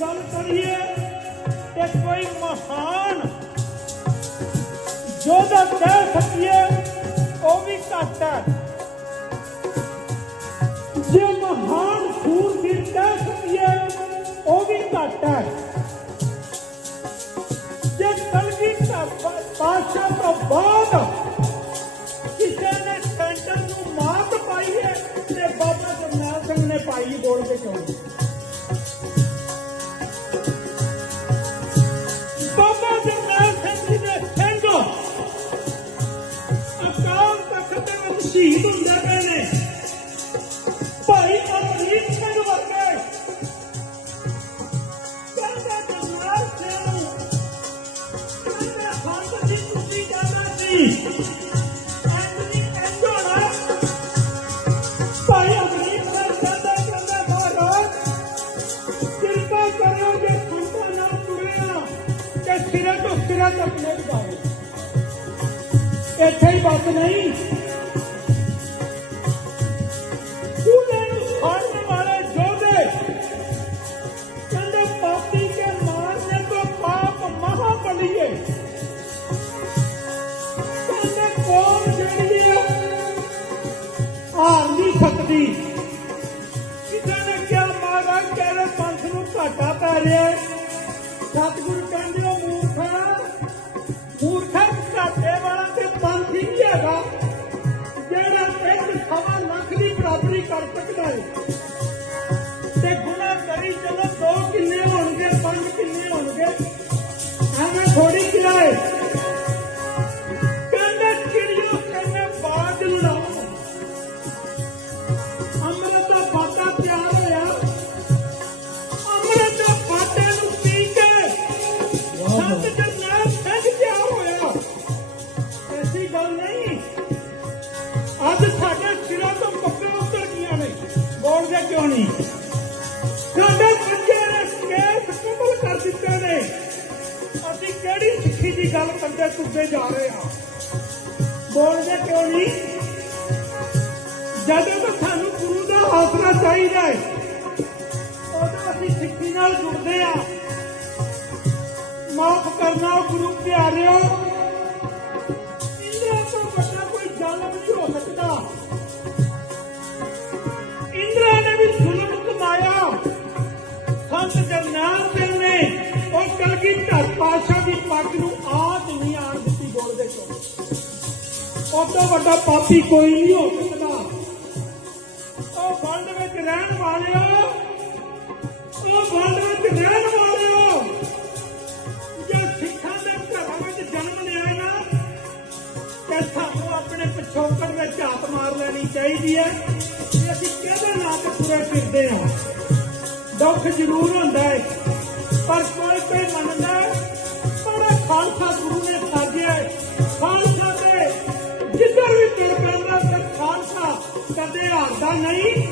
ਗੱਲ ਕਰੀਏ ਤੇ ਕੋਈ ਮਹਾਨ ਜੋਧਾ ਕਹਿ ਸਕੀਏ, ਉਹ ਵੀ ਘੱਟ ਹੈ। ਜੇ ਮਹਾਨ ਸੂਰਬੀਰ ਕਹਿ ਸਕੀਏ, ਉਹ ਵੀ ਘੱਟ ਹੈ। ਜੇ ਕਲਗੀ ਦਾ ਤੋਂ ਬਾਅਦ ਕਿਸੇ ਨੇ ਸੈਂਟਰ ਨੂੰ ਮਾਤ ਪਾਈਏ ਤੇ ਬਾਬਾ ਜਰਨੈਲ ਸਿੰਘ ਨੇ ਪਾਈ ਬੋਲ ਕੇ ਕਿਉਂ ਨਹੀਂ ਕੂਲੇ ਨੂੰ ਫੜਨ ਵਾਲੇ ਜੋਧੇ ਕਹਿੰਦੇ ਪਾਪੀ ਕੇ ਮਾਰਨੇ ਤੋਂ ਪਾਪ ਮਹਾ ਬਲੀਏ ਕਹਿੰਦੇ ਕੌਮ ਜਿਹੜੀ ਹੈ ਹਾਰ ਨਹੀਂ ਸਕਦੀ ਕਿਸੇ ਨੇ ਕਿਹਾ, ਮਹਾਰਾਜ, ਤੇਰੇ ਪੰਥ ਨੂੰ ਘਾਟਾ ਪੈ ਰਿਹਾ ਹੈ। ਦੀ ਬਰਾਬਰੀ ਕਰ ਸਕਦਾ ਤੇ ਬੋਲਦੇ ਕਿਉਂ ਨਹੀਂ? ਸਾਡੇ ਬੱਚੇ ਨੇ ਕੇਸ ਕਬਲ ਕਰ ਦਿੱਤੇ ਨੇ। ਅਸੀਂ ਕਿਹੜੀ ਸਿੱਖੀ ਦੀ ਗੱਲ ਕਰਦੇ, ਤੁਰਦੇ ਜਾ ਰਹੇ ਹਾਂ। ਬੋਲਦੇ ਕਿਉਂ ਨਹੀਂ? ਜਦੋਂ ਤਾਂ ਸਾਨੂੰ ਗੁਰੂ ਦਾ ਆਸਰਾ ਚਾਹੀਦਾ ਹੈ, ਉਦੋਂ ਅਸੀਂ ਸਿੱਖੀ ਨਾਲ ਜੁੜਦੇ ਹਾਂ। ਮਾਫ ਕਰਨਾ, ਗੁਰੂ ਪਿਆਰਿਓ। ਉਹ ਤੋਂ ਵੱਡਾ ਪਾਪੀ ਕੋਈ ਨਹੀਂ ਹੋ ਸਕਦਾ। ਉਹ ਵਰਲਡ ਵਿੱਚ ਰਹਿਣ ਵਾਲਿਓ, ਉਹ ਵਰਲਡ ਵਿੱਚ ਰਹਿਣ ਵਾਲਿਓ, ਜੇ ਸਿੱਖਾਂ ਦੇ ਘਰਾਂ ਵਿੱਚ ਜਨਮ ਲਿਆ ਨਾ, ਤੇ ਸਾਨੂੰ ਆਪਣੇ ਪਿਛੋਕੜ ਵਿੱਚ ਝਾਤ ਮਾਰ ਲੈਣੀ ਚਾਹੀਦੀ ਹੈ। ਕਿ ਅਸੀਂ ਕਿਹਦੇ ਨਾਂ ਤੇ ਤੁਰੇ ਫਿਰਦੇ ਹਾਂ? ਦੁੱਖ ਜ਼ਰੂਰ ਹੁੰਦਾ ਹੈ, ਪਰ ਕੋਈ ਕੋਈ ਮੰਨਦਾ ਹੈ ਖਾਲਸਾ ਗੁਰੂ ਖਾਲਸਾ